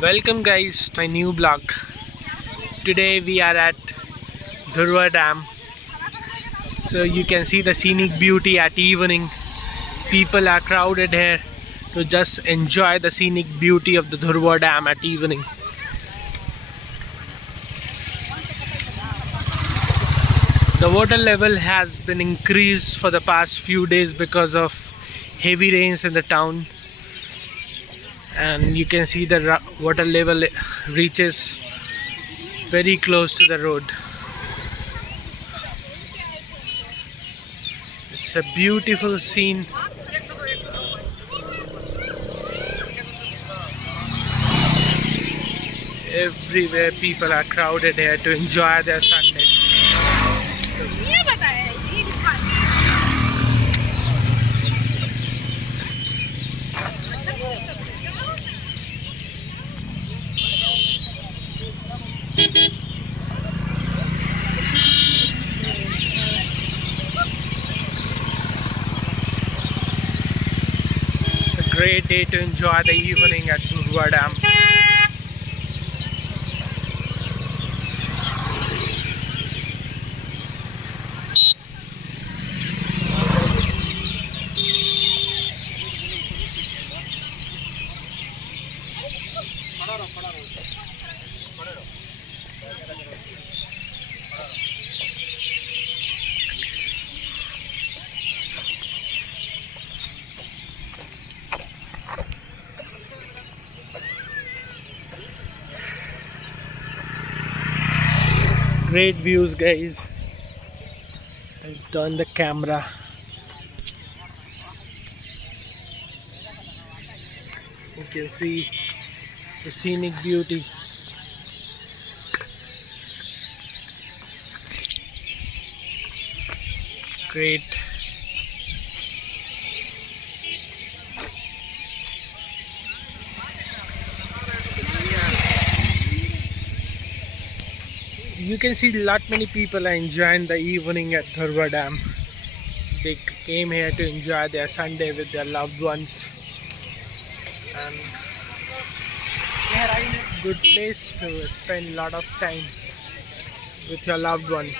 Welcome guys to my new blog. Today we are at Dhurwa Dam. So you can see the scenic beauty at evening. People are crowded here to just enjoy the scenic beauty of the Dhurwa Dam at evening. The water level has been increased for the past few days because of heavy rains in the town. And you can see the water level reaches very close to the road. It's a beautiful scene. Everywhere people are crowded here to enjoy their Sunday. It's a great day to enjoy the evening at Dhurwa Dam. Great views guys. I'll turn the camera. You can see the scenic beauty. Great. You can see many people are enjoying the evening at Dhurwa Dam. They came here to enjoy their Sunday with their loved ones. And good place to spend a lot of time with your loved one.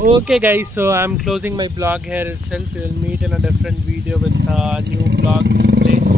Okay guys, so I'm closing my blog here itself. We will meet in a different video with a new blog, new place.